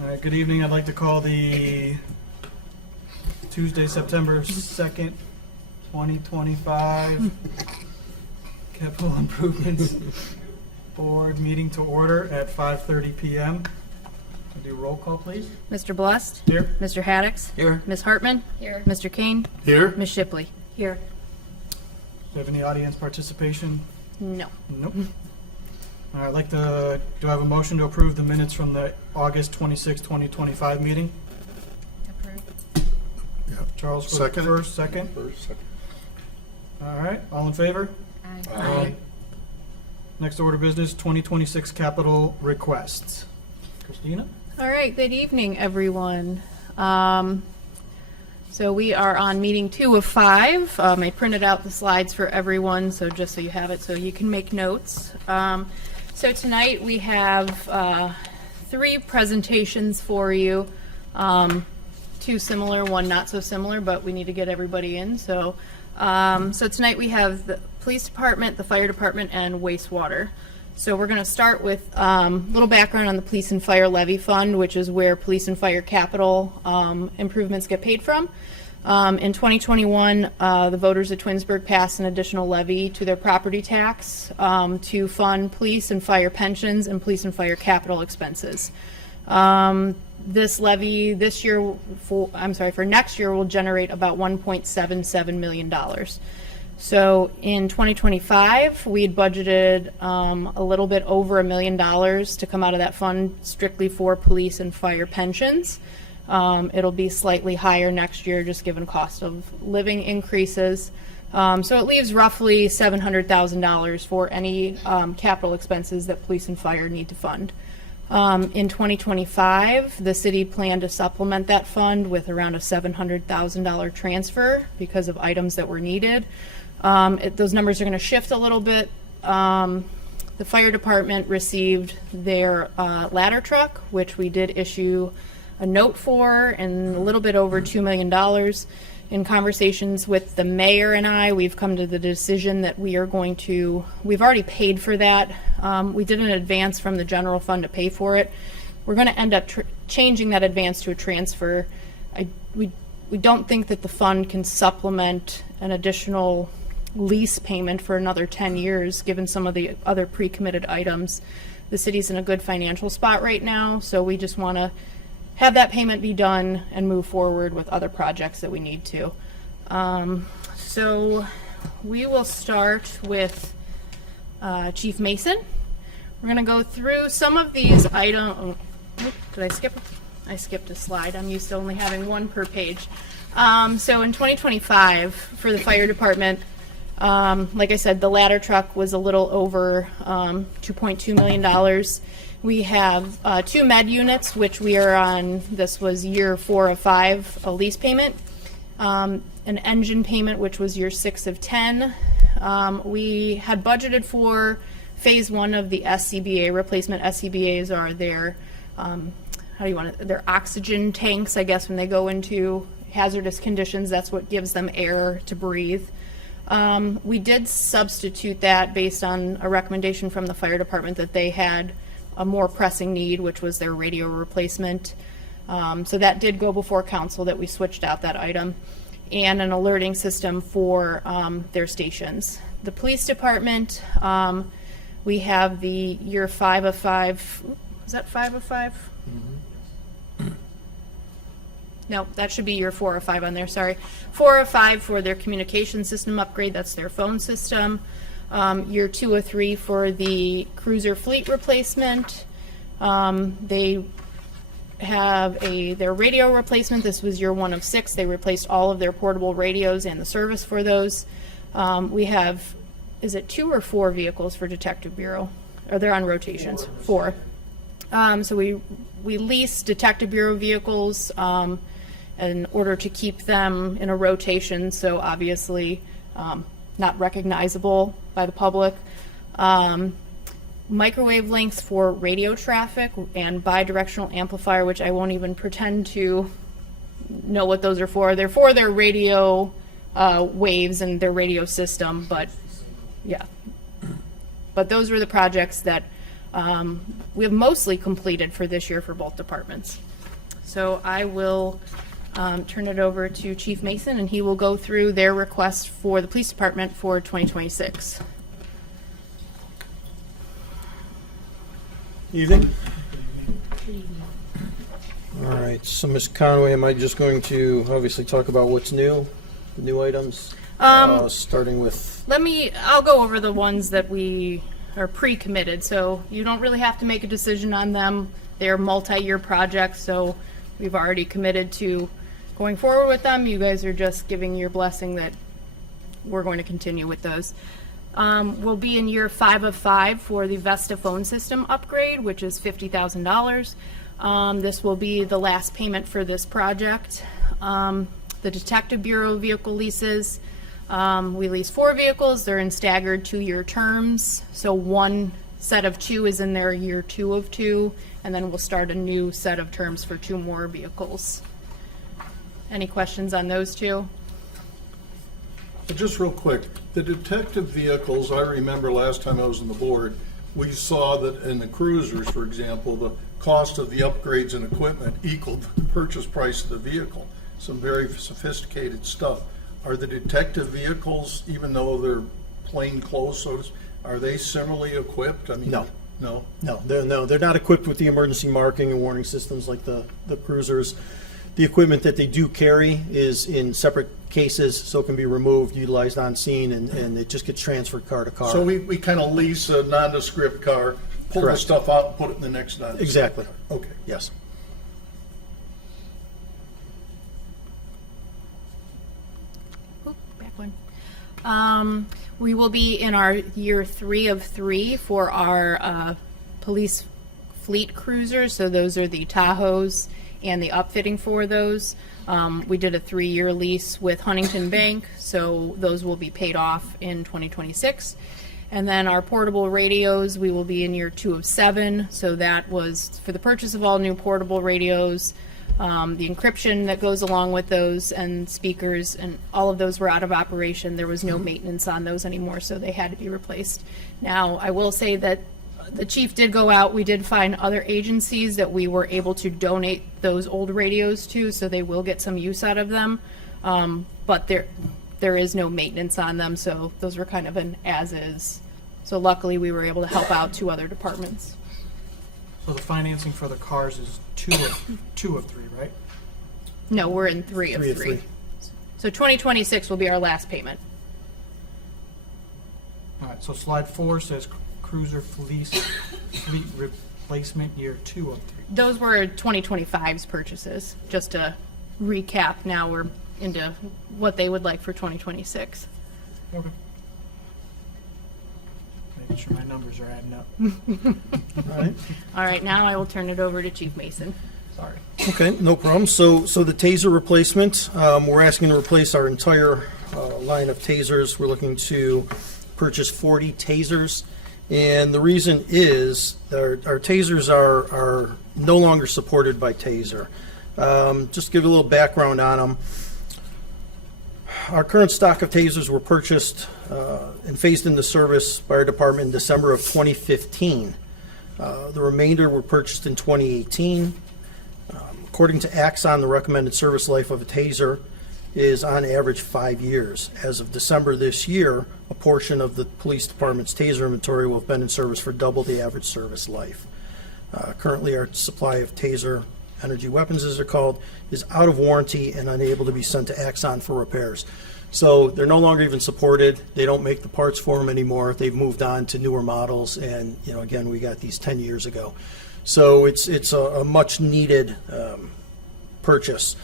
All right, good evening. I'd like to call the Tuesday, September 2nd, 2025 Capital Improvements Board meeting to order at 5:30 p.m. Can do roll call, please? Mr. Blust? Here. Mr. Haddix? Here. Ms. Hartman? Here. Mr. Kane? Here. Ms. Shipley? Here. Do you have any audience participation? No. Nope. All right, I'd like to, do I have a motion to approve the minutes from the August 26, 2025 meeting? Yeah. Charles for Second. first, second. First, second. All right, all in favor? Aye. Next order of business, 2026 capital requests. Christina? All right, good evening, everyone. So we are on meeting 2 of 5. I printed out the slides for everyone, so just so you have it, so you can make notes. So tonight we have 3 presentations for you. 2 similar, 1 not so similar, but we need to get everybody in. So, so tonight we have the police department, the fire department, and wastewater. So we're going to start with a little background on the police and fire levy fund, which is where police and fire capital improvements get paid from. In 2021, the voters of Twinsburg passed an additional levy to their property tax to fund police and fire pensions and police and fire capital expenses. This levy this year, for next year, will generate about $1.77 million. So in 2025, we had budgeted a little bit over $1 million to come out of that fund strictly for police and fire pensions. It'll be slightly higher next year, just given cost of living increases. So it leaves roughly $700,000 for any capital expenses that police and fire need to fund. In 2025, the city planned to supplement that fund with around a $700,000 transfer because of items that were needed. Those numbers are going to shift a little bit. The fire department received their ladder truck, which we did issue a note for, and a little bit over $2 million. In conversations with the mayor and I, we've come to the decision that we've already paid for that. We did an advance from the general fund to pay for it. We're going to end up changing that advance to a transfer. We don't think that the fund can supplement an additional lease payment for another 10 years, given some of the other pre-committed items. The city's in a good financial spot right now, so we just want to have that payment be done and move forward with other projects that we need to. So we will start with Chief Mason. We're going to go through some of these items. Did I skip? I skipped a slide. I'm used to only having 1 per page. So in 2025, for the fire department, like I said, the ladder truck was a little over $2.2 million. We have 2 med units, which we are on. This was year 4 of 5, a lease payment. An engine payment, which was year 6 of 10. We had budgeted for phase 1 of the SCBA replacement. SCBAs are their, their oxygen tanks, I guess, when they go into hazardous conditions. That's what gives them air to breathe. We did substitute that based on a recommendation from the fire department that they had a more pressing need, which was their radio replacement. So that did go before council, that we switched out that item, and an alerting system for their stations. The police department, we have the year 5 of 5. Is that 5 of 5? No, that should be year 4 or 5 on there, sorry. 4 or 5 for their communication system upgrade, that's their phone system. Year 2 or 3 for the cruiser fleet replacement. They have their radio replacement. This was year 1 of 6. They replaced all of their portable radios and the service for those. We have, is it 2 or 4 vehicles for Detective Bureau? Or they're on rotations? 4. So we lease Detective Bureau vehicles in order to keep them in a rotation, so obviously not recognizable by the public. Microwave links for radio traffic and bidirectional amplifier, which I won't even pretend to know what those are for. They're for their radio waves and their radio system, but yeah. But those were the projects that We have mostly completed for this year for both departments. So I will turn it over to Chief Mason, and he will go through their request for the police department for 2026. Evening. All right, so Ms. Conway, am I just going to obviously talk about what's new, the new items? Starting with, I'll go over the ones that we are pre-committed, so you don't really have to make a decision on them. They're multi-year projects, so we've already committed to going forward with them. You guys are just giving your blessing that we're going to continue with those. We'll be in year 5 of 5 for the Vesta phone system upgrade, which is $50,000. This will be the last payment for this project. The Detective Bureau vehicle leases, we lease 4 vehicles. They're in staggered 2-year terms. So one set of 2 is in their year 2 of 2, and then we'll start a new set of terms for 2 more vehicles. Any questions on those 2? Just real quick, the detective vehicles, I remember last time I was on the board, we saw that in the cruisers, for example, the cost of the upgrades and equipment equaled the purchase price of the vehicle. Some very sophisticated stuff. Are the detective vehicles, even though they're plain clothes, are they similarly equipped? I mean, No. No? no, they're not equipped with the emergency marking and warning systems like the cruisers. The equipment that they do carry is in separate cases, so it can be removed, utilized on scene, and it just gets transferred car to car. So we kind of lease a nondescript car, pull the Correct. stuff out, and put it in the next nondescript Exactly. car. Okay. Yes. Oop, back one. We will be in our year 3 of 3 for our police fleet cruisers. So those are the Tahoes and the upfitting for those. We did a 3-year lease with Huntington Bank, so those will be paid off in 2026. And then our portable radios, we will be in year 2 of 7. So that was for the purchase of all new portable radios, the encryption that goes along with those, and speakers, and all of those were out of operation. There was no maintenance on those anymore, so they had to be replaced. Now, I will say that the chief did go out. We did find other agencies that we were able to donate those old radios to, so they will get some use out of them. But there is no maintenance on them, so those were kind of an as-is. So luckily, we were able to help out 2 other departments. So the financing for the cars is two of three, right? No, we're in 3 of 3 3. of 3. So 2026 will be our last payment. All right, so slide 4 says cruiser fleet replacement year 2 of 3. Those were 2025's purchases. Just to recap, now we're into what they would like for 2026. Okay. Making sure my numbers are adding up. All right. All right, now I will turn it over to Chief Mason. Sorry. Okay, no problem. So the taser replacement, we're asking to replace our entire line of tasers. We're looking to purchase 40 tasers. And the reason is our tasers are no longer supported by Taser. Just to give a little background on them. Our current stock of tasers were purchased and phased into service by our department in December of 2015. The remainder were purchased in 2018. According to Axon, the recommended service life of a taser is on average 5 years. As of December this year, a portion of the police department's taser inventory will have been in service for double the average service life. Currently, our supply of taser energy weapons, as they're called, is out of warranty and unable to be sent to Axon for repairs. So they're no longer even supported. They don't make the parts for them anymore. They've moved on to newer models, and again, we got these 10 years ago. So it's a much needed purchase.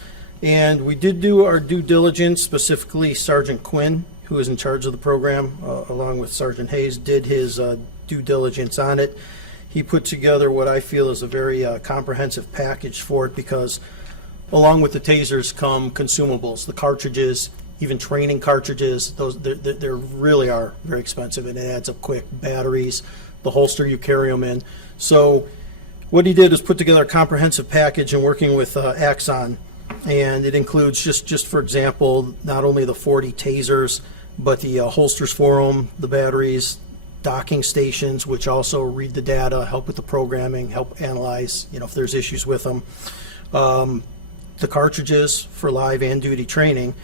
And we did do our due diligence, specifically Sergeant Quinn, who is in charge of the program, along with Sergeant Hayes, did his due diligence on it. He put together what I feel is a very comprehensive package for it, because along with the tasers come consumables, the cartridges, even training cartridges. Those they really are very expensive, and it adds up quick. Batteries, the holster you carry them in. So what he did is put together a comprehensive package in working with Axon. And it includes, just for example, not only the 40 tasers, but the holsters for them, the batteries, docking stations, which also read the data, help with the programming, help analyze, if there's issues with them. The cartridges for live and duty training.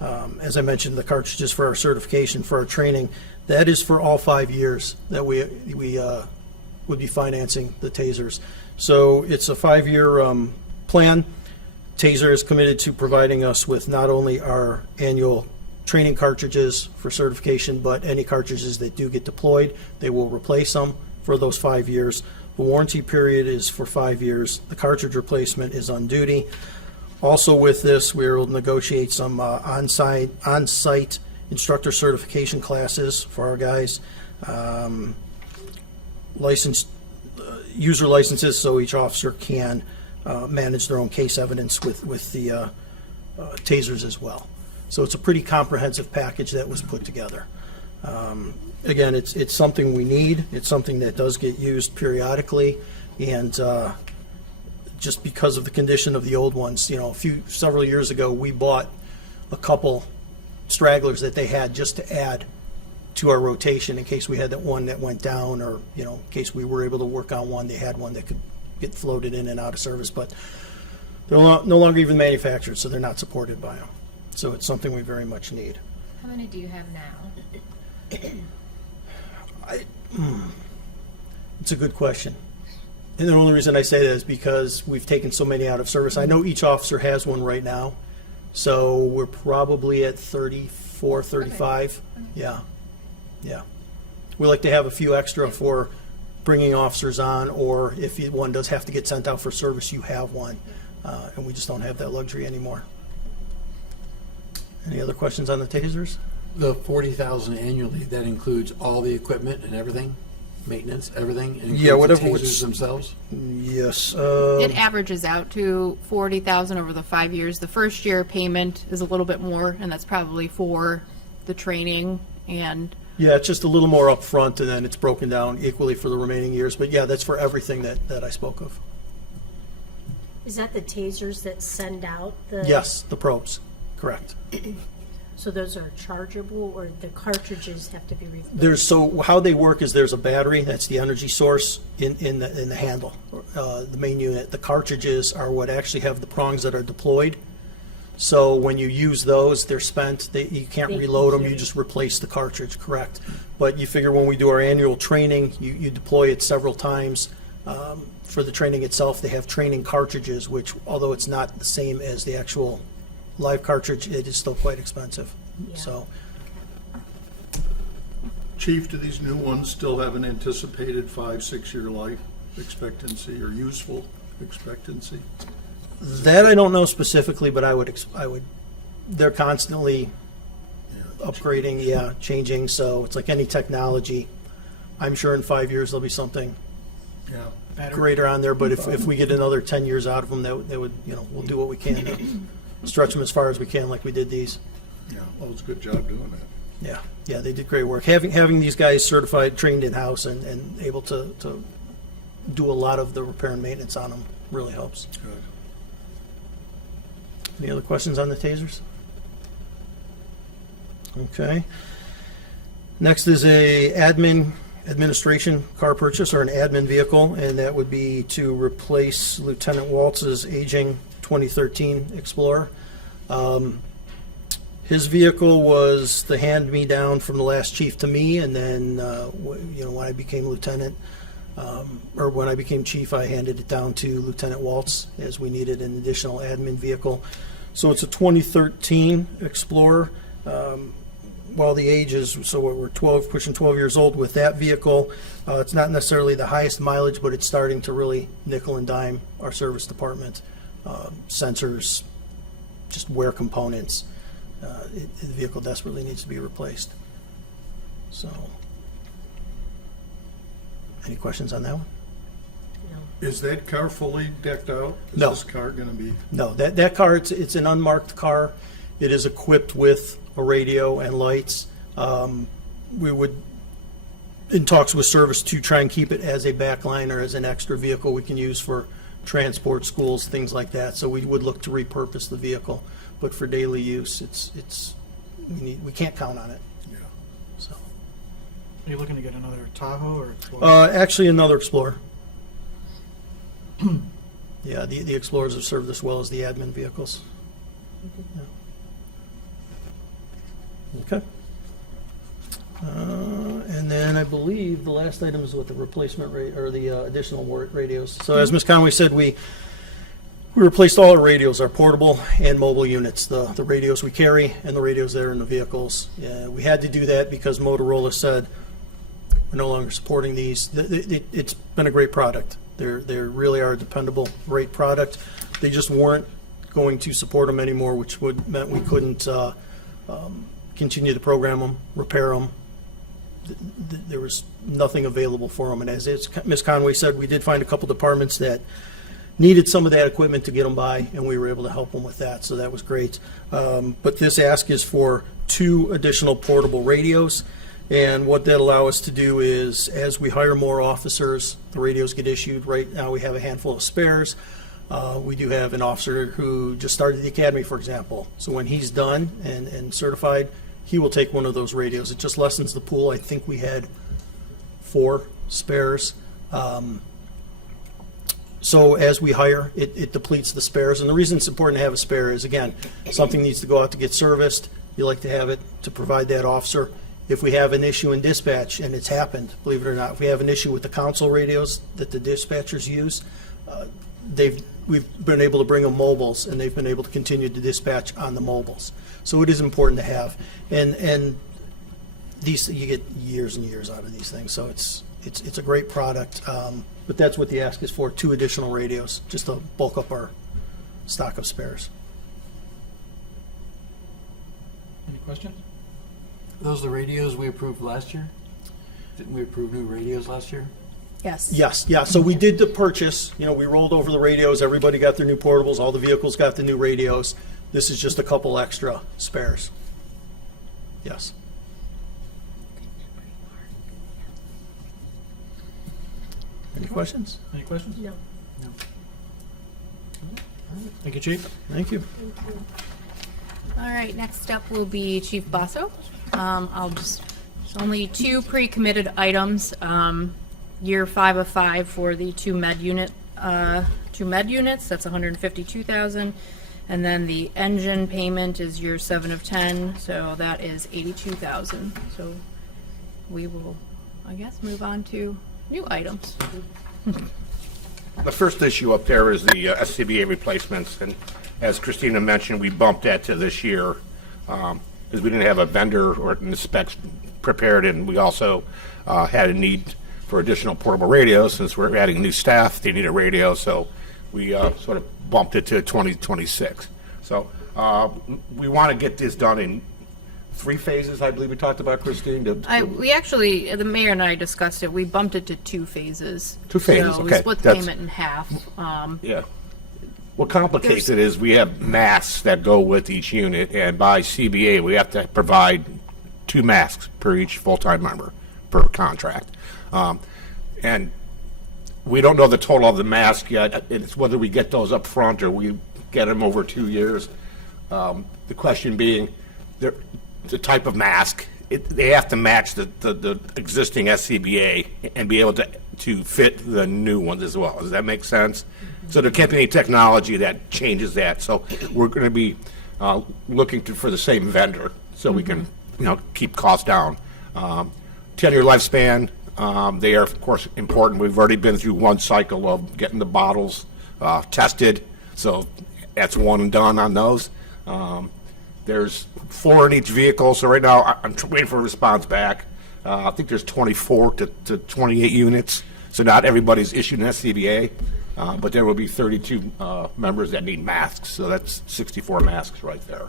As I mentioned, the cartridges for our certification, for our training, that is for all 5 years that we would be financing the tasers. So it's a 5-year plan. Taser is committed to providing us with not only our annual training cartridges for certification, but any cartridges that do get deployed, they will replace them for those 5 years. The warranty period is for 5 years. The cartridge replacement is on duty. Also with this, we were able to negotiate some on-site instructor certification classes for our guys. User licenses, so each officer can manage their own case evidence with the tasers as well. So it's a pretty comprehensive package that was put together. Again, it's something we need. It's something that does get used periodically, and just because of the condition of the old ones, several years ago, we bought a couple stragglers that they had just to add to our rotation in case we had that one that went down, or in case we were able to work on one, they had one that could get floated in and out of service, but they're no longer even manufactured, so they're not supported by them. So it's something we very much need. How many do you have now? It's a good question. And the only reason I say that is because we've taken so many out of service. I know each officer has one right now, so we're probably at 34, 35. Okay. Yeah. We like to have a few extra for bringing officers on, or if one does have to get sent out for service, you have one. And we just don't have that luxury anymore. Any other questions on the tasers? The 40,000 annually, that includes all the equipment and everything, maintenance, everything? And Yeah, includes whatever the was- tasers themselves? Yes. It averages out to 40,000 over the 5 years. The first year payment is a little bit more, and that's probably for the training and Yeah, it's just a little more upfront, and then it's broken down equally for the remaining years. But yeah, that's for everything that I spoke of. Is that the tasers that send out the? Yes, the probes, correct. So those are chargeable, or the cartridges have to be replaced? So how they work is there's a battery, that's the energy source in the handle, the main unit. The cartridges are what actually have the prongs that are deployed. So when you use those, they're spent. You can't They reload them. You carry. just replace the cartridge, correct? But you figure when we do our annual training, you deploy it several times. For the training itself, they have training cartridges, which, although it's not the same as the actual live cartridge, it is still quite expensive. Yeah. So Chief, do these new ones still have an anticipated 5-6 year life expectancy or useful expectancy? that I don't know specifically, but I would. They're constantly upgrading, changing. So it's like any technology. I'm sure in 5 years there'll be something Yeah. Better. greater on there. But if we get another 10 years out of them, that would we'll do what we can to stretch them as far as we can, like we did these. Yeah, well, it's a good job doing that. Yeah, they did great work. Having these guys certified, trained in house, and able to do a lot of the repair and maintenance on them really helps. Good. Any other questions on the tasers? Okay. Next is a administration car purchase, or an admin vehicle, and that would be to replace Lieutenant Waltz's aging 2013 Explorer. His vehicle was the hand-me-down from the last chief to me, and then when I became lieutenant, or when I became chief, I handed it down to Lieutenant Waltz as we needed an additional admin vehicle. So it's a 2013 Explorer. While the age is, so we're pushing 12 years old with that vehicle. It's not necessarily the highest mileage, but it's starting to really nickel and dime our service department. Sensors, just wear components. The vehicle desperately needs to be replaced. So, any questions on that one? Is that car fully decked out? No. Is this car going to be? No, that car, it's an unmarked car. It is equipped with a radio and lights. We would, in talks with service, to try and keep it as a backline or as an extra vehicle we can use for transport, schools, things like that. So we would look to repurpose the vehicle, but for daily use, we can't count on it. Yeah. So, Are you looking to get another Tahoe or Explorer? Actually, another Explorer. Yeah, the Explorers have served us well as the admin vehicles. Yeah. Okay. And then I believe the last item is what the replacement rate, or the additional radios. So as Ms. Conway said, we replaced all our radios, our portable and mobile units, the radios we carry and the radios that are in the vehicles. We had to do that because Motorola said, we're no longer supporting these. It's been a great product. They really are a dependable, great product. They just weren't going to support them anymore, which meant we couldn't continue to program them, repair them. There was nothing available for them. And as Ms. Conway said, we did find a couple departments that needed some of that equipment to get them by, and we were able to help them with that, so that was great. But this ask is for 2 additional portable radios, and what that allow us to do is, as we hire more officers, the radios get issued. Right now, we have a handful of spares. We do have an officer who just started the academy, for example. So when he's done and certified, he will take one of those radios. It just lessens the pool. I think we had 4 spares. So as we hire, it depletes the spares. And the reason it's important to have a spare is, again, something needs to go out to get serviced. You like to have it to provide that officer. If we have an issue in dispatch, and it's happened, believe it or not, if we have an issue with the console radios that the dispatchers use, we've been able to bring them mobiles, and they've been able to continue to dispatch on the mobiles. So it is important to have. And these, you get years and years out of these things, so it's a great product. But that's what the ask is for, 2 additional radios, just to bulk up our stock of spares. Any questions? Those are the radios we approved last year? Didn't we approve new radios last year? Yes. Yes, yeah, so we did the purchase, we rolled over the radios, everybody got their new portables, all the vehicles got the new radios. This is just a couple extra spares. Yes. Any questions? Any questions? No. Thank you, Chief. Thank you. All right, next up will be Chief Basso. There's only 2 pre-committed items. Year 5 of 5 for the 2 med units, that's $152,000. And then the engine payment is year 7 of 10, so that is $82,000. So we will, I guess, move on to new items. The first issue up there is the SCBA replacements, and as Christina mentioned, we bumped that to this year because we didn't have a vendor or the specs prepared, and we also had a need for additional portable radios. Since we're adding new staff, they need a radio, so we sort of bumped it to 2026. So we want to get this done in 3 phases, I believe we talked about, Christine. We actually, the mayor and I discussed it, we bumped it to 2 phases. 2 phases, So we okay. split the That's- payment in half. Yeah. What complicates it is we have masks that go with each unit, and by CBA, we have to provide 2 masks per each full-time member per contract. And we don't know the total of the mask yet. It's whether we get those up front or we get them over 2 years. The question being, the type of mask, they have to match the existing SCBA and be able to fit the new ones as well. Does that make sense? So there can't be any technology that changes that. So we're going to be looking for the same vendor so we can keep costs down. 10-year lifespan, they are, of course, important. We've already been through 1 cycle of getting the bottles tested, so that's 1 and done on those. There's 4 in each vehicle, so right now I'm waiting for a response back. I think there's 24 to 28 units, so not everybody's issued an SCBA, but there will be 32 members that need masks, so that's 64 masks right there.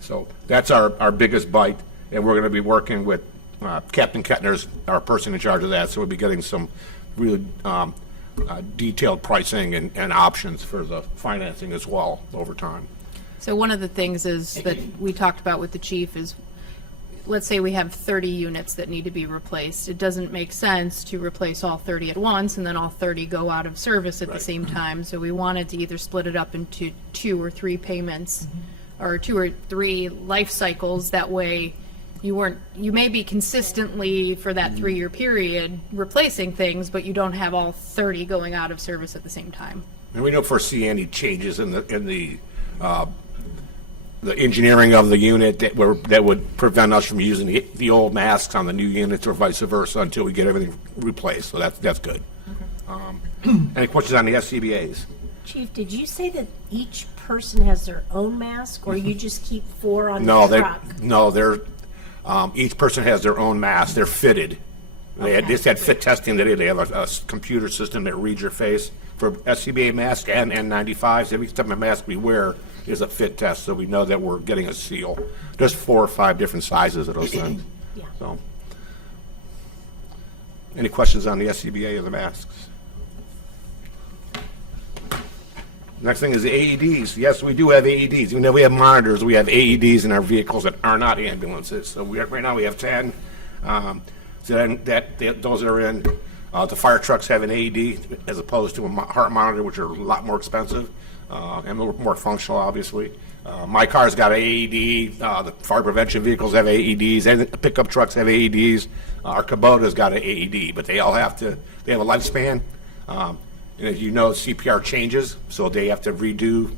So that's our biggest bite, and we're going to be working with Captain Kettner's our person in charge of that, so we'll be getting some really detailed pricing and options for the financing as well over time. So one of the things is that we talked about with the chief is, let's say we have 30 units that need to be replaced. It doesn't make sense to replace all 30 at once and then all 30 go out of service at the same time. So we wanted to either split it up into 2 or 3 payments or 2 or 3 life cycles. That way, you may be consistently for that 3-year period replacing things, but you don't have all 30 going out of service at the same time. And we don't foresee any changes in the engineering of the unit that would prevent us from using the old masks on the new units or vice versa until we get everything replaced. So that's good. Any questions on the SCBA's? Chief, did you say that each person has their own mask, or you just keep 4 on No, the truck? they're each person has their own mask. They're fitted. They just had fit testing today. They have a computer system that reads your face for SCBA mask and N95s. Every type of mask we wear is a fit test, so we know that we're getting a seal. There's 4 or 5 different sizes of those things. Yeah. So, any questions on the SCBA or the masks? Next thing is the AEDs. Yes, we do have AEDs. Even though we have monitors, we have AEDs in our vehicles that are not ambulances. So right now we have 10. So then those that are in, the fire trucks have an AED as opposed to a heart monitor, which are a lot more expensive and more functional, obviously. My car's got an AED. The fire prevention vehicles have AEDs, and the pickup trucks have AEDs. Our Kubota's got an AED, but they all have a lifespan. And as you know, CPR changes, so they have to redo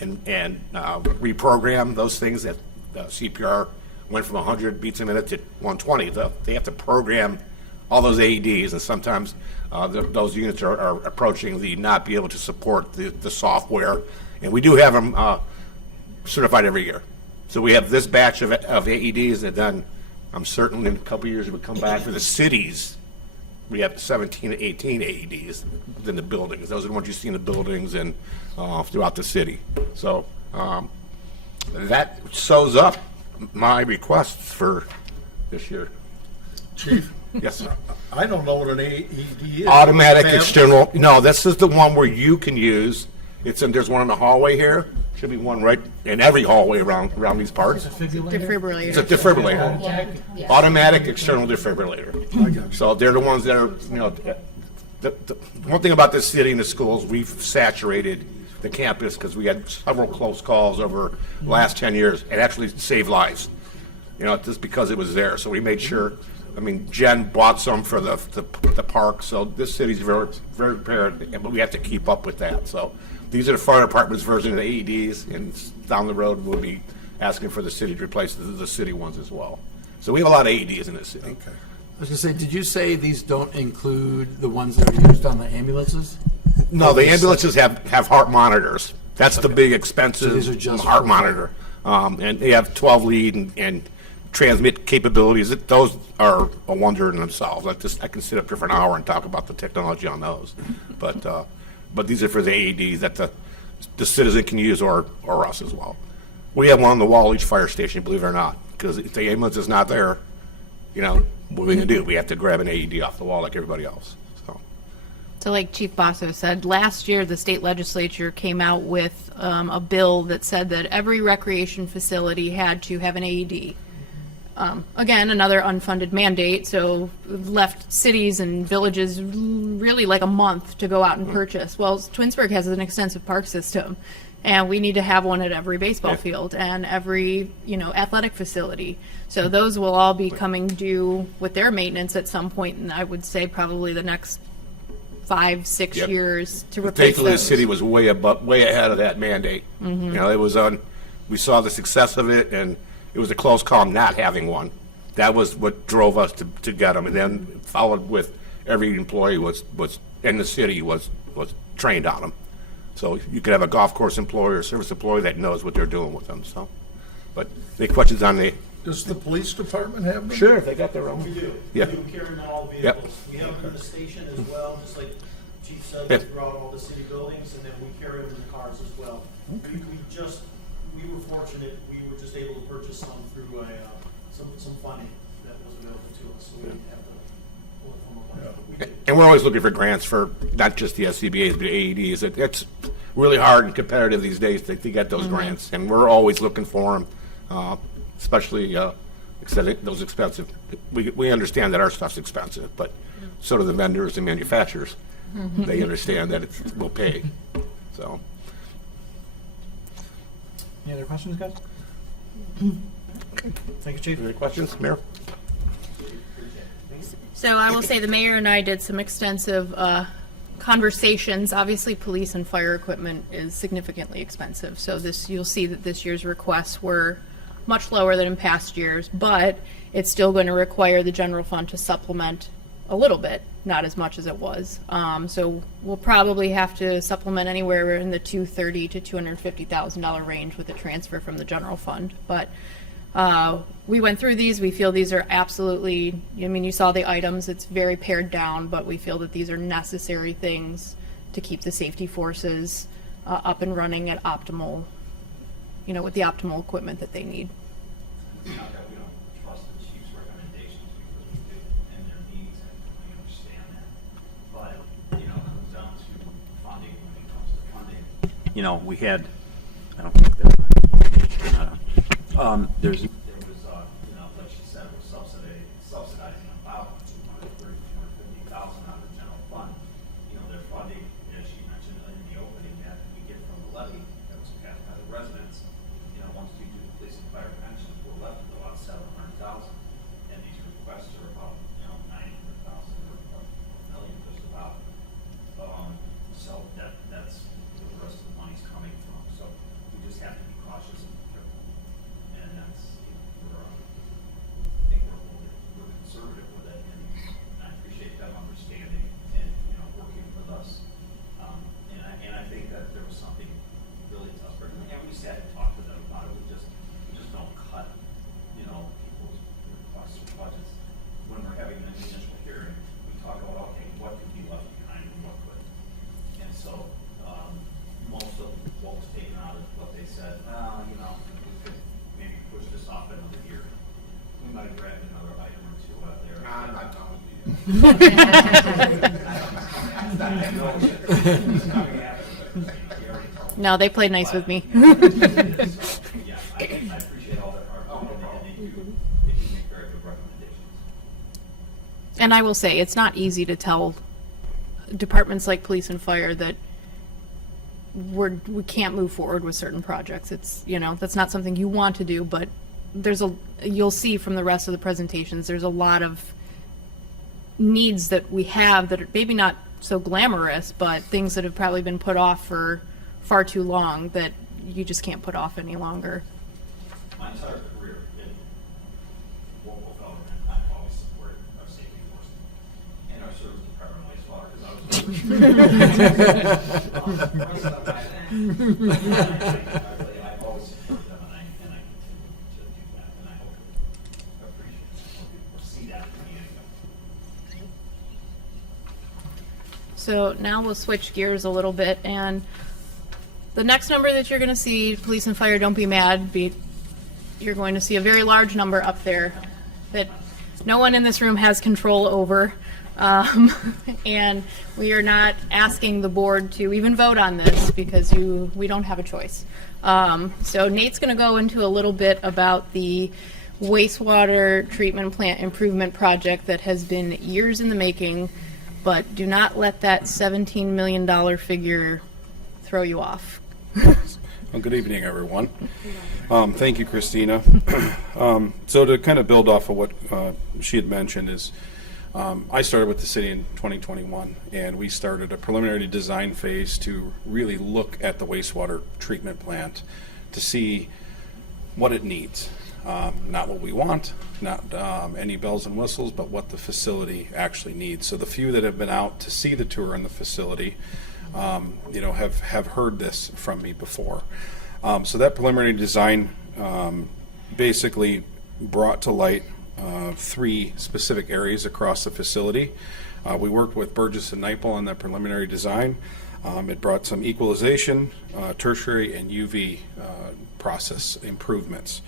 and reprogram those things that CPR went from 100 beats a minute to 120. They have to program all those AEDs, and sometimes those units are approaching the not be able to support the software. And we do have them certified every year. So we have this batch of AEDs, and then I'm certain in a couple of years it would come back for the cities. We have 17 to 18 AEDs within the buildings. Those are the ones you see in the buildings and throughout the city. So that sews up my requests for this year. Chief, Yes, sir. I don't know what an AED is. Automatic Ma'am? external, no, this is the one where you can use, there's one in the hallway here. Should be one right in every hallway around these parts. It's a Defibrillator. defibrillator. Yeah. Automatic external defibrillator. So they're the ones that are, the one thing about this city and the schools, we've saturated the campus because we had several close calls over the last 10 years. It actually saved lives, just because it was there. So we made sure, Jen bought some for the park, so this city's very, very prepared, but we have to keep up with that. So these are the fire department's version of the AEDs, and down the road, we'll be asking for the city to replace the city ones as well. So we have a lot of AEDs in this city. Okay. I was gonna say, did you say these don't include the ones that are used on the ambulances? No, the ambulances have heart monitors. That's the big So expensive these are just heart for- monitor. And they have 12 lead and transmit capabilities. Those are a wonder in themselves. I can sit up here for an hour and talk about the technology on those. But these are for the AEDs that the citizen can use or us as well. We have one on the wall each fire station, believe it or not, because if the ambulance is not there, what are we gonna do? We have to grab an AED off the wall like everybody else, so. So like Chief Basso said, last year the state legislature came out with a bill that said that every recreation facility had to have an AED. Again, another unfunded mandate, so left cities and villages really like a month to go out and purchase. Well, Twinsburg has an extensive park system, and we need to have one at every baseball field and every, athletic facility. So those will all be coming due with their maintenance at some point, and I would say probably the next 5-6 Yep. years to replace Thankfully, the those. city was way ahead of that mandate. It was we saw the success of it, and it was a close call not having one. That was what drove us to get them, and then followed with every employee was in the city was trained on them. So you could have a golf course employee or service employee that knows what they're doing with them. So, but any questions on the? Does the police department have them? Sure, they got their own. We do. Yeah. We do carry them in all Yep. vehicles. We have them in the station as well, just like Chief said, Yep. throughout all the city buildings, and then we carry them in the cars as well. We were fortunate, we were just able to purchase some through some funding that was available to us, so we didn't have to pull it from a budget. But we did. And we're always looking for grants for not just the SCBA's, but AEDs. It's really hard and competitive these days to get those grants, and we're always looking for them, especially those expensive. We understand that our stuff's expensive, but so do the vendors and manufacturers. They understand that it will pay. So, Any other questions, guys? Thank you, Chief. Any questions, Mayor? So I will say the mayor and I did some extensive conversations. Obviously, police and fire equipment is significantly expensive. So you'll see that this year's requests were much lower than in past years, but it's still going to require the general fund to supplement a little bit, not as much as it was. So we'll probably have to supplement anywhere in the $230,000 to $250,000 range with a transfer from the general fund. But we went through these. We feel these are absolutely, I mean, you saw the items, it's very pared down, but we feel that these are necessary things to keep the safety forces up and running at optimal, with the optimal equipment that they need. It's not that we don't trust the chief's recommendations, because we do, and their needs, and we understand that. But, it comes down to funding. When it comes to funding, we had, I don't think that, there was, like she said, we're subsidizing about $230,000 to $250,000 out of the general fund. Their funding, as she mentioned in the opening, that we get from the levy that was passed by the residents. Once we do the police and fire pensions, we're left with about $700,000, and these requests are about $900,000 or $1 million just about. So that's where the rest of the money's coming from. So we just have to be cautious and careful, and that's I think we're conservative with it, and I appreciate them understanding and working with us. And I think that there was something really tough. And we sat and talked to them about it. We just don't cut, people's requests or budgets. When we're having an initial hearing, we talk about, okay, what could be left behind and what could. And so, most of what was taken out is what they said, we could maybe push this off another year. We might have grabbed another item or two out there. I'm not done with you. No, they played nice with me. Yeah, I appreciate all their hard work, and they do make very good recommendations. And I will say, it's not easy to tell departments like police and fire that we can't move forward with certain projects. It's, that's not something you want to do, but you'll see from the rest of the presentations, there's a lot of needs that we have that are maybe not so glamorous, but things that have probably been put off for far too long that you just can't put off any longer. My entire career in local government, I've always supported our safety force and our service department wastewater, I've always supported them, and I continue to do that, and I hope appreciate it. We'll see that in the end. So now we'll switch gears a little bit, and the next number that you're going to see, police and fire, don't be mad, you're going to see a very large number up there that no one in this room has control over. And we are not asking the board to even vote on this because we don't have a choice. So Nate's going to go into a little bit about the wastewater treatment plant improvement project that has been years in the making, but do not let that $17 million figure throw you off. Well, good evening, everyone. Thank you, Christina. So to kind of build off of what she had mentioned is I started with the city in 2021, and we started a preliminary design phase to really look at the wastewater treatment plant to see what it needs. Not what we want, not any bells and whistles, but what the facility actually needs. So the few that have been out to see the tour in the facility have heard this from me before. So that preliminary design basically brought to light 3 specific areas across the facility. We worked with Burgess and Nyepel on that preliminary design. It brought some equalization, tertiary, and UV process improvements.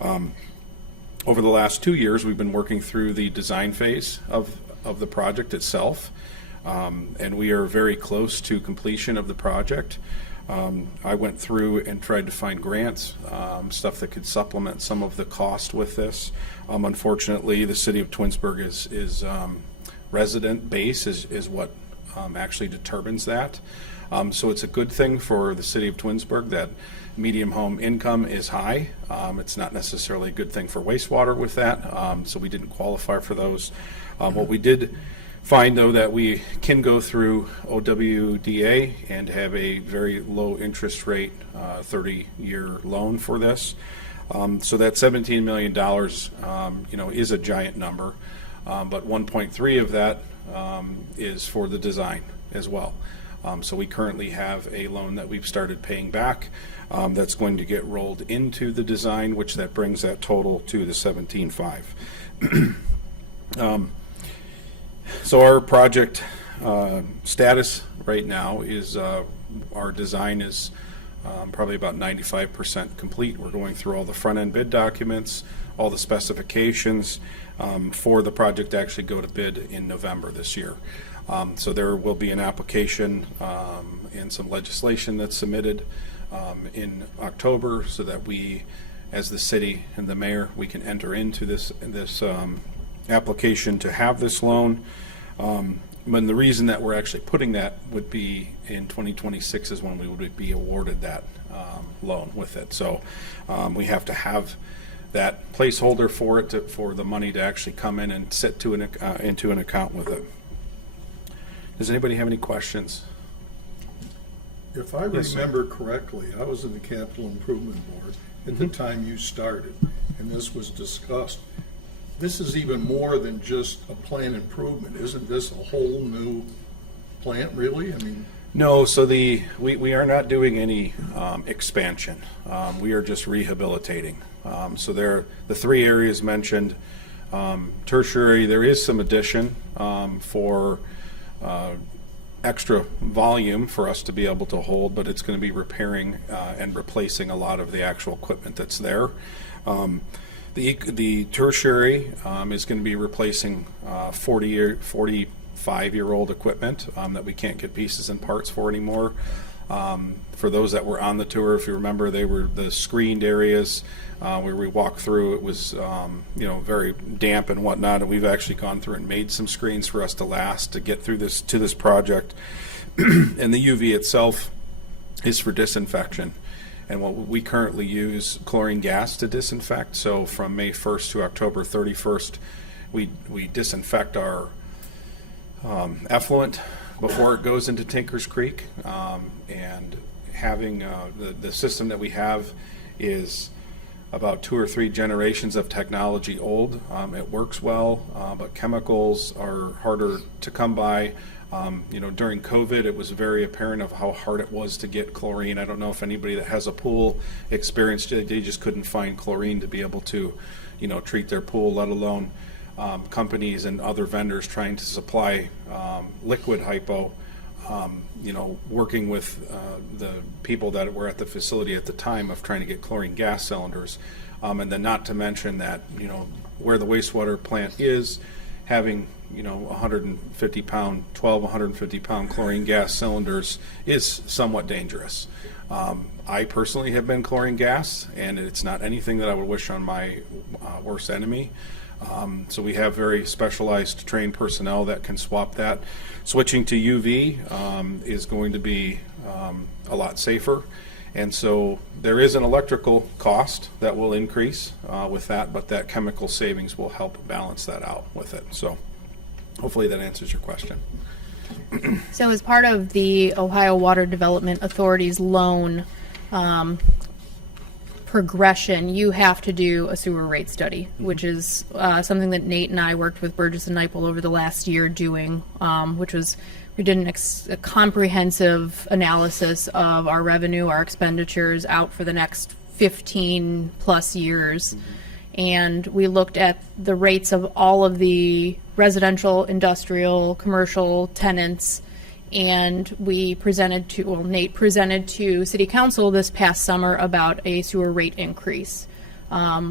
Over the last 2 years, we've been working through the design phase of the project itself. And we are very close to completion of the project. I went through and tried to find grants, stuff that could supplement some of the cost with this. Unfortunately, the city of Twinsburg is resident base is what actually determines that. So it's a good thing for the city of Twinsburg that medium home income is high. It's not necessarily a good thing for wastewater with that, so we didn't qualify for those. What we did find, though, that we can go through OWDA and have a very low interest rate 30-year loan for this. So that $17 million, is a giant number, but 1.3 of that is for the design as well. So we currently have a loan that we've started paying back that's going to get rolled into the design, which that brings that total to the 17.5. So our project status right now is our design is probably about 95% complete. We're going through all the front-end bid documents, all the specifications for the project to actually go to bid in November this year. So there will be an application and some legislation that's submitted in October so that we, as the city and the mayor, we can enter into this application to have this loan. But the reason that we're actually putting that would be in 2026 is when we would be awarded that loan with it. So we have to have that placeholder for it for the money to actually come in and sit to into an account with it. Does anybody have any questions? If I Yes, sir. remember correctly, I was in the Capital Improvement Board at the Mm-hmm. time you started, and this was discussed. This is even more than just a plant improvement. Isn't this a whole new plant, really? I mean, No, so we are not doing any expansion. We are just rehabilitating. So there, the three areas mentioned, tertiary, there is some addition for extra volume for us to be able to hold, but it's going to be repairing and replacing a lot of the actual equipment that's there. The tertiary is going to be replacing 45-year-old equipment that we can't get pieces and parts for anymore. For those that were on the tour, if you remember, they were the screened areas where we walked through. It was very damp and whatnot, and we've actually gone through and made some screens for us to last to get through this project. And the UV itself is for disinfection. And what we currently use chlorine gas to disinfect. So from May 1st to October 31st, we disinfect our effluent before it goes into Tinker's Creek. And having the system that we have is about 2 or 3 generations of technology old. It works well, but chemicals are harder to come by. During COVID, it was very apparent of how hard it was to get chlorine. I don't know if anybody that has a pool experienced it. They just couldn't find chlorine to be able to, treat their pool, let alone companies and other vendors trying to supply liquid hypo. Working with the people that were at the facility at the time of trying to get chlorine gas cylinders. And then not to mention that, where the wastewater plant is, having 150-pound chlorine gas cylinders is somewhat dangerous. I personally have been chlorine gas, and it's not anything that I would wish on my worst enemy. So we have very specialized trained personnel that can swap that. Switching to UV is going to be a lot safer. And so there is an electrical cost that will increase with that, but that chemical savings will help balance that out with it. So hopefully that answers your question. So as part of the Ohio Water Development Authority's loan progression, you have to do a sewer rate study, which is something that Nate and I worked with Burgess and Nyepel over the last year doing, which was we did a comprehensive analysis of our revenue, our expenditures out for the next 15 plus years. And we looked at the rates of all of the residential, industrial, commercial tenants, and we presented to, Nate presented to City Council this past summer about a sewer rate increase,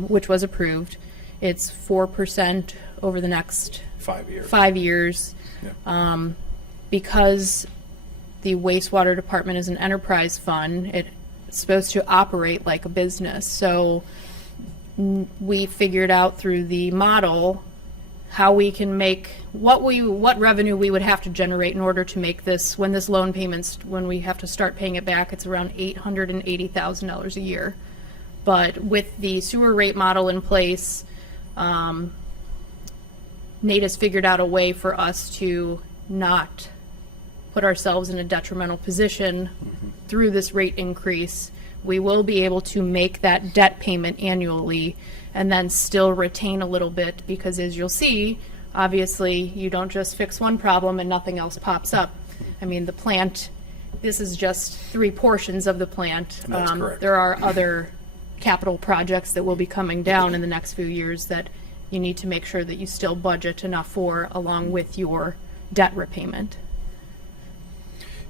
which was approved. It's 4% over the next 5 years. 5 years. Yeah. Because the wastewater department is an enterprise fund, it's supposed to operate like a business. So we figured out through the model how we can make, what revenue we would have to generate in order to make this, when this loan payments, when we have to start paying it back, it's around $880,000 a year. But with the sewer rate model in place, Nate has figured out a way for us to not put ourselves in a detrimental position through this rate increase. We will be able to make that debt payment annually and then still retain a little bit, because as you'll see, obviously, you don't just fix one problem and nothing else pops up. I mean, the plant, this is just 3 portions of the plant. That's correct. There are other capital projects that will be coming down in the next few years that you need to make sure that you still budget enough for, along with your debt repayment.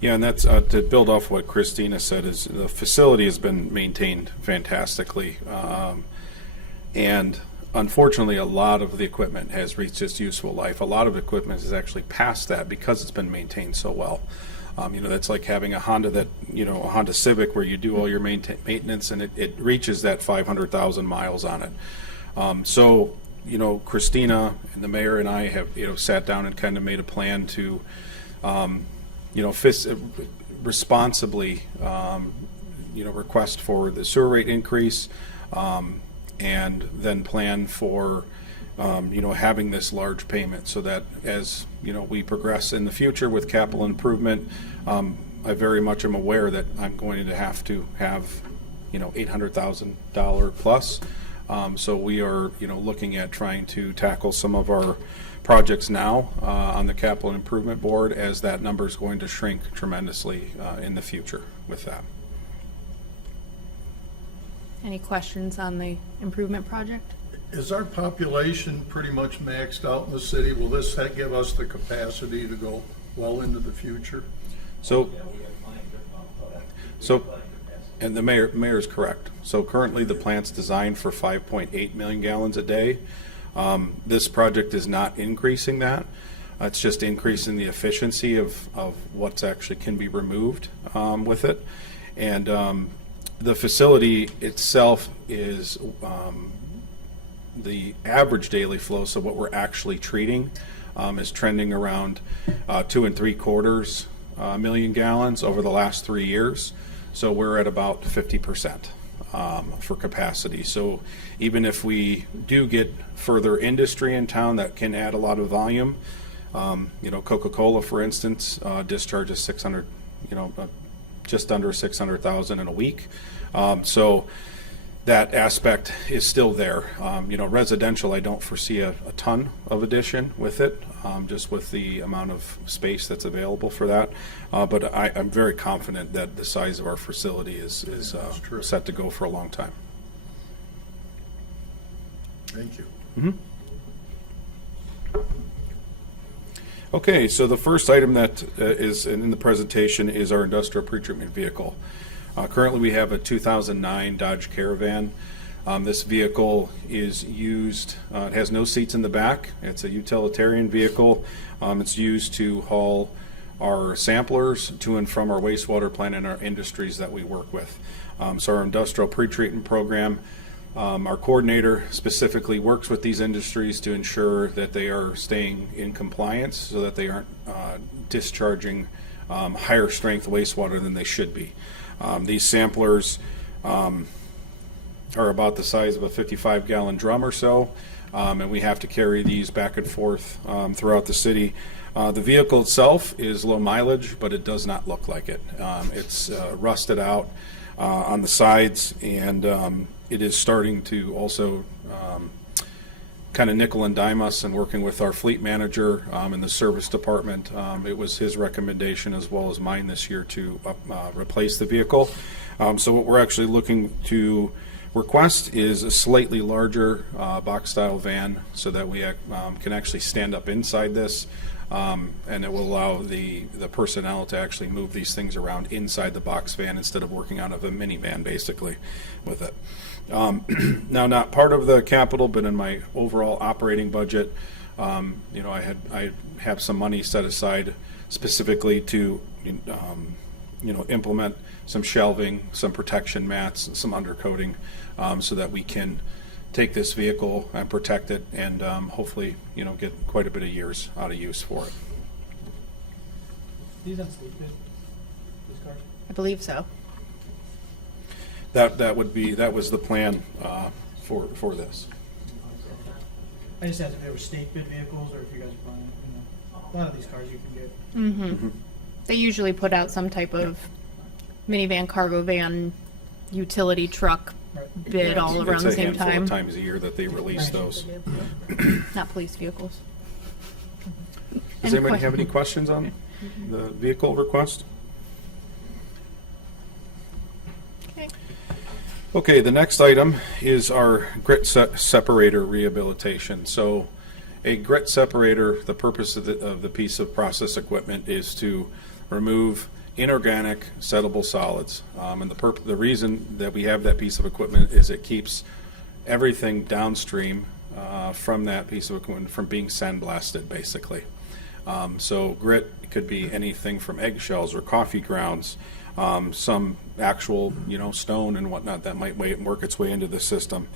Yeah, and that's to build off what Christina said, is the facility has been maintained fantastically. And unfortunately, a lot of the equipment has reached its useful life. A lot of equipment is actually past that because it's been maintained so well. That's like having a Honda a Honda Civic where you do all your maintenance and it reaches that 500,000 miles on it. So, Christina and the mayor and I have, sat down and kind of made a plan to, responsibly, request for the sewer rate increase, and then plan for, having this large payment, so that as, we progress in the future with capital improvement, I very much am aware that I'm going to have $800,000 plus. So we are, looking at trying to tackle some of our projects now on the capital improvement board, as that number is going to shrink tremendously in the future with that. Any questions on the improvement project? Is our population pretty much maxed out in the city? Will this give us the capacity to go well into the future? So, and the mayor is correct. So currently the plant's designed for 5.8 million gallons a day. This project is not increasing that. It's just increasing the efficiency of what's actually can be removed with it. And the facility itself is the average daily flow, so what we're actually treating is trending around 2 3/4 million gallons over the last 3 years. So we're at about 50% for capacity. So even if we do get further industry in town that can add a lot of volume, Coca-Cola, for instance, discharges 600, just under 600,000 in a week. So that aspect is still there. Residential, I don't foresee a ton of addition with it, just with the amount of space that's available for that. But I'm very confident that the size of our facility is set to go for a long time. Thank you. Mm-hmm. Okay, so the first item that is in the presentation is our industrial pretreatment vehicle. Currently, we have a 2009 Dodge Caravan. This vehicle is used, it has no seats in the back. It's a utilitarian vehicle. It's used to haul our samplers to and from our wastewater plant and our industries that we work with. So our industrial pretreatment program, our coordinator specifically works with these industries to ensure that they are staying in compliance so that they aren't discharging higher strength wastewater than they should be. These samplers are about the size of a 55-gallon drum or so, and we have to carry these back and forth throughout the city. The vehicle itself is low mileage, but it does not look like it. It's rusted out on the sides, and it is starting to also kind of nickel and dime us, and working with our fleet manager in the service department. It was his recommendation as well as mine this year to replace the vehicle. So what we're actually looking to request is a slightly larger box-style van so that we can actually stand up inside this, and it will allow the personnel to actually move these things around inside the box van instead of working out of a minivan basically with it. Now, not part of the capital, but in my overall operating budget, I have some money set aside specifically to, implement some shelving, some protection mats, some undercoating, so that we can take this vehicle and protect it and hopefully, get quite a bit of years out of use for it. These on state bid, these cars? I believe so. That was the plan for this. I just asked if they were state bid vehicles or if you guys are buying, a lot of these cars you can get. Mm-hmm. They usually put out some type of minivan, cargo van, utility truck Right. bid all around the It's a same handful time. of times a year that they release those. Not police vehicles. Does anybody have any questions on the vehicle request? Okay. Okay, the next item is our grit separator rehabilitation. So a grit separator, the purpose of the piece of process equipment is to remove inorganic settable solids. And the reason that we have that piece of equipment is it keeps everything downstream from that piece of equipment from being sandblasted, basically. So grit could be anything from eggshells or coffee grounds, some actual, stone and whatnot that might work its way into the system.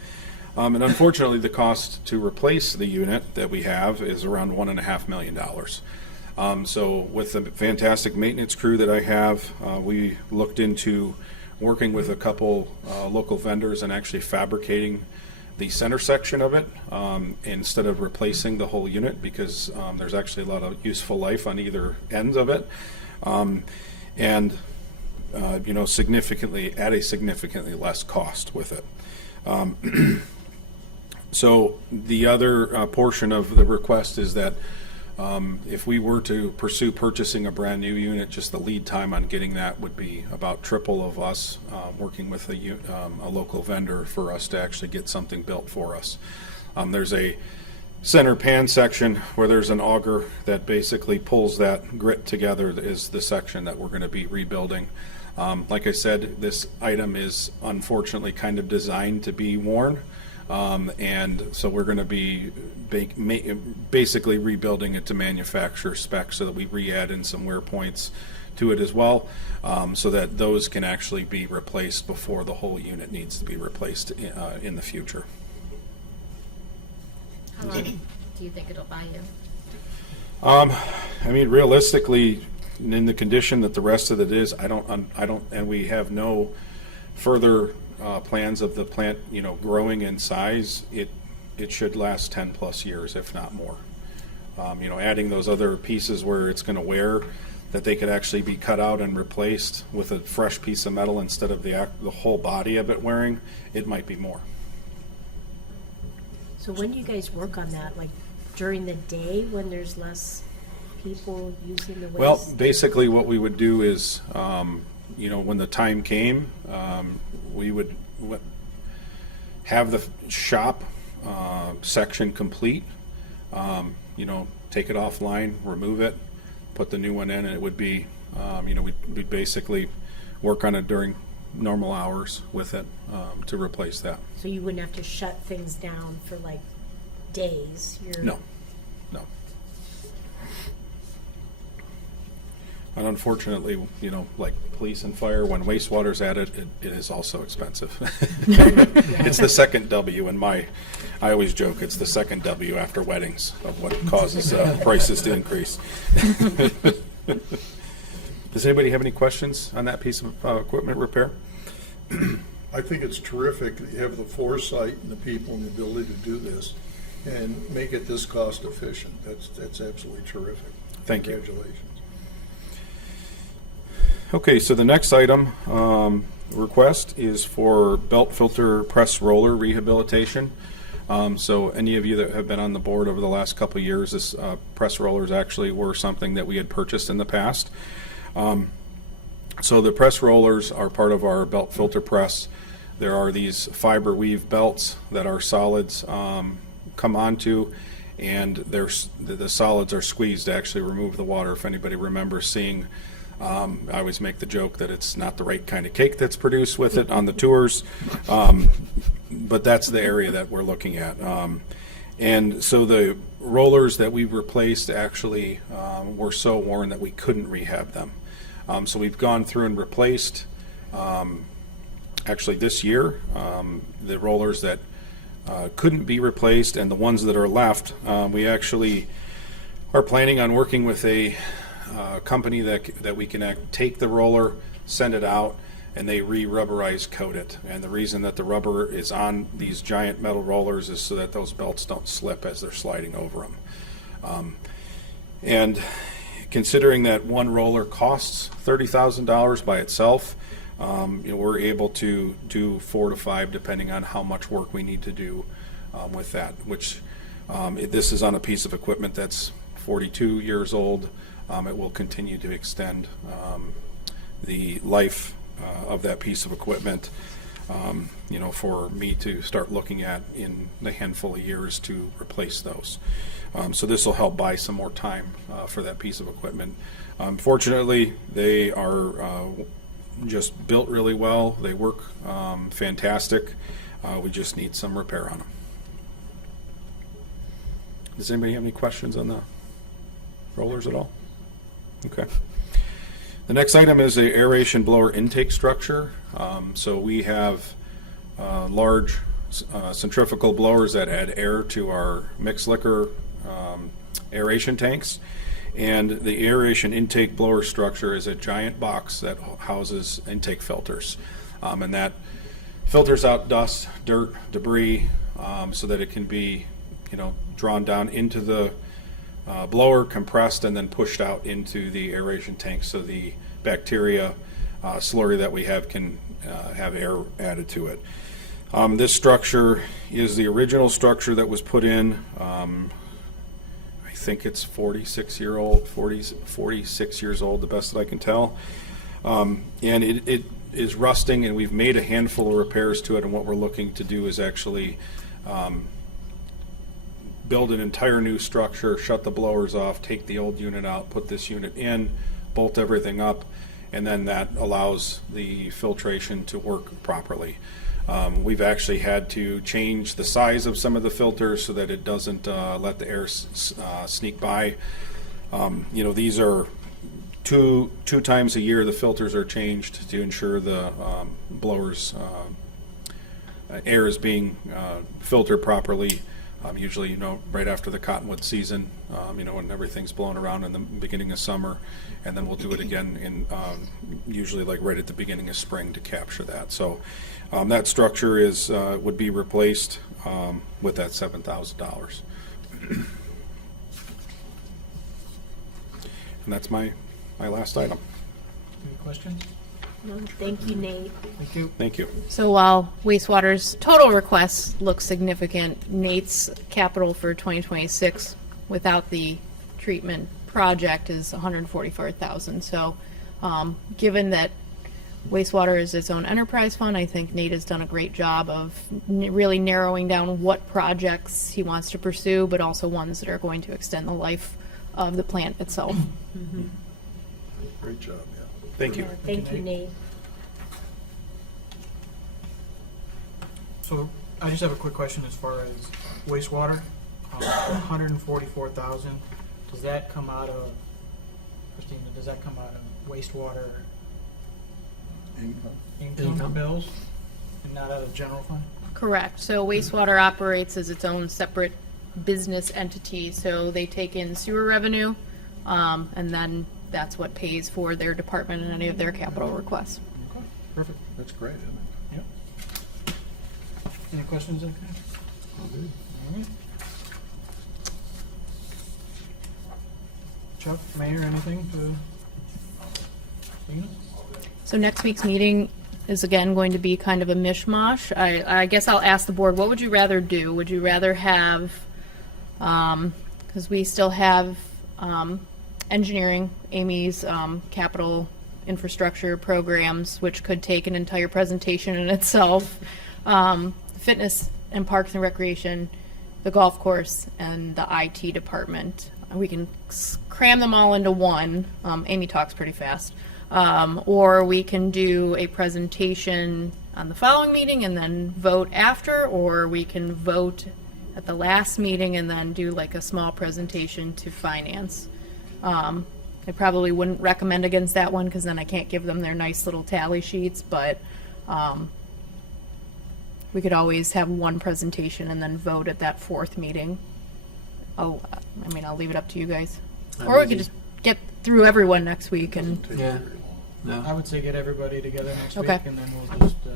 And unfortunately, the cost to replace the unit that we have is around $1.5 million. So with the fantastic maintenance crew that I have, we looked into working with a couple local vendors and actually fabricating the center section of it instead of replacing the whole unit, because there's actually a lot of useful life on either ends of it. Significantly at a significantly less cost with it. So the other portion of the request is that if we were to pursue purchasing a brand new unit, just the lead time on getting that would be about triple of us working with a local vendor for us to actually get something built for us. There's a center pan section where there's an auger that basically pulls that grit together is the section that we're going to be rebuilding. Like I said, this item is unfortunately kind of designed to be worn. And so we're going to be basically rebuilding it to manufacturer spec so that we re-add in some wear points to it as well, so that those can actually be replaced before the whole unit needs to be replaced in the future. How long do you think it'll buy you? Realistically, in the condition that the rest of it is, I don't, and we have no further plans of the plant, growing in size. It should last 10 plus years, if not more. Adding those other pieces where it's going to wear, that they could actually be cut out and replaced with a fresh piece of metal instead of the whole body of it wearing, it might be more. So when do you guys work on that? Like during the day when there's less people using the waste? Well, basically what we would do is, when the time came, we would have the shop section complete, take it offline, remove it, put the new one in, and it would be, we'd basically work on it during normal hours with it to replace that. So you wouldn't have to shut things down for like days? No. And unfortunately, like police and fire, when wastewater's added, it is also expensive. It's the second W in I always joke, it's the second W after weddings of what causes prices to increase. Does anybody have any questions on that piece of equipment repair? I think it's terrific that you have the foresight and the people and the ability to do this and make it this cost efficient. That's absolutely terrific. Thank you. Congratulations. Okay, so the next item request is for belt filter press roller rehabilitation. So any of you that have been on the board over the last couple of years, this press rollers actually were something that we had purchased in the past. So the press rollers are part of our belt filter press. There are these fiber weave belts that our solids come onto, and the solids are squeezed to actually remove the water. If anybody remembers seeing, I always make the joke that it's not the right kind of cake that's produced with it on the tours, but that's the area that we're looking at. And so the rollers that we replaced actually were so worn that we couldn't rehab them. So we've gone through and replaced, actually this year, the rollers that couldn't be replaced, and the ones that are left, we actually are planning on working with a company that we can take the roller, send it out, and they re-rubberize coat it. And the reason that the rubber is on these giant metal rollers is so that those belts don't slip as they're sliding over them. And considering that one roller costs $30,000 by itself, we're able to do 4 to 5 depending on how much work we need to do with that, which this is on a piece of equipment that's 42 years old. It will continue to extend the life of that piece of equipment, for me to start looking at in the handful of years to replace those. So this will help buy some more time for that piece of equipment. Fortunately, they are just built really well. They work fantastic. We just need some repair on them. Does anybody have any questions on the rollers at all? Okay. The next item is a aeration blower intake structure. So we have large centrifugal blowers that add air to our mixed liquor aeration tanks. And the aeration intake blower structure is a giant box that houses intake filters. And that filters out dust, dirt, debris, so that it can be, drawn down into the blower, compressed, and then pushed out into the aeration tank so the bacteria slurry that we have can have air added to it. This structure is the original structure that was put in. I think it's 46 years old, the best that I can tell. And it is rusting, and we've made a handful of repairs to it, and what we're looking to do is actually build an entire new structure, shut the blowers off, take the old unit out, put this unit in, bolt everything up, and then that allows the filtration to work properly. We've actually had to change the size of some of the filters so that it doesn't let the air sneak by. These are two times a year the filters are changed to ensure the blowers air is being filtered properly. Usually, right after the cottonwood season, when everything's blown around in the beginning of summer, and then we'll do it again in usually like right at the beginning of spring to capture that. So that structure would be replaced with that $7,000. And that's my last item. Any questions? No, thank you, Nate. Thank you. Thank you. So while wastewater's total requests look significant, Nate's capital for 2026 without the treatment project is $144,000. So given that wastewater is its own enterprise fund, I think Nate has done a great job of really narrowing down what projects he wants to pursue, but also ones that are going to extend the life of the plant itself. Great job, yeah. Thank you. Thank you, Nate. So I just have a quick question as far as wastewater. 144,000. Does that come out of, Christina? Does that come out of wastewater income bills and not out of general fund? Correct. So wastewater operates as its own separate business entity. So they take in sewer revenue, and then that's what pays for their department and any of their capital requests. Okay, perfect. That's great, isn't it? Yep. Any questions? Okay. All right. Chuck, Mayor, anything to? Christina? So next week's meeting is again going to be kind of a mishmash. I guess I'll ask the board, what would you rather do? Would you rather have, because we still have engineering, Amy's capital infrastructure programs, which could take an entire presentation in itself, fitness and parks and recreation, the golf course, and the IT department. We can cram them all into one. Amy talks pretty fast. Or we can do a presentation on the following meeting and then vote after, or we can vote at the last meeting and then do like a small presentation to finance. I probably wouldn't recommend against that one because then I can't give them their nice little tally sheets, but we could always have one presentation and then vote at that fourth meeting. I'll leave it up to you guys. Or we could just get through everyone next week and, Take Yeah. very long. I No, would say get everybody together next week, Okay. and then we'll just go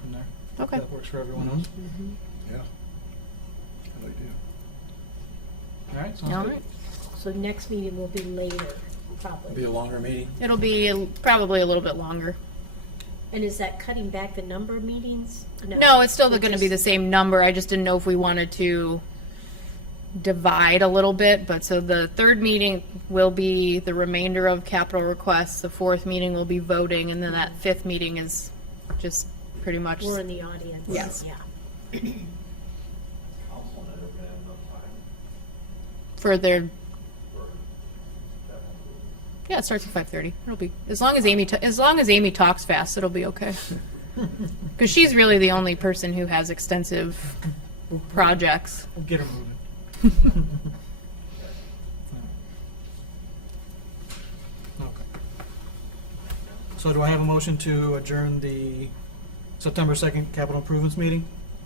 from there. If okay. that works for everyone else. Yeah. Good idea. All right, sounds All good. right. So next meeting will be later, be probably. a longer meeting. It'll be probably a little bit longer. And is that cutting back the number of meetings? No, it's still We're going to be the just- same number. I just didn't know if we wanted to divide a little bit. But so the third meeting will be the remainder of capital requests. The fourth meeting will be voting, and then that fifth meeting is just pretty much. We're in the audience. Yes. Yeah. Council, that we're gonna have enough time For their, for that one. yeah, it starts at 5:30. It'll be as long as Amy talks fast, it'll be okay. Because she's really the only person who has extensive projects. We'll get her moving. Okay. So do I have a motion to adjourn the September 2nd capital improvements meeting?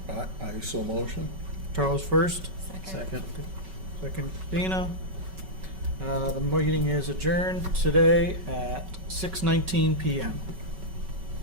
I so motion. Charles first, Second. second Christina. The meeting is adjourned today at 6:19 PM.